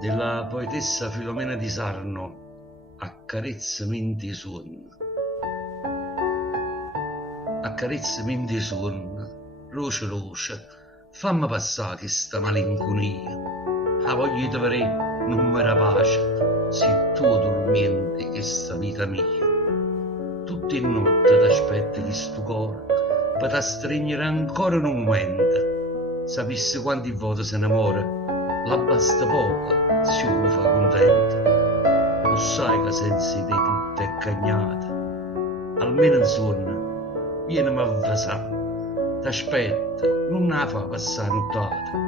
della poetessa Filomena di Sarno. Accarezzami in ti suon. Accarezzami in ti suon, roce roce, fammi passare questa malinconia. La voglia di vedere non mi rapace, se tu dormienti questa vita mia. Tutte le notti t'aspetti di sto cuore, per ti stringere ancora un momento. Sapessi quanti volte se innamora, la basta poco, se lo fa contento. Lo sai che senza di tutte è cagnata, almeno in sonno, vieni a avvisare, t'aspetto, non la fa passare nottata.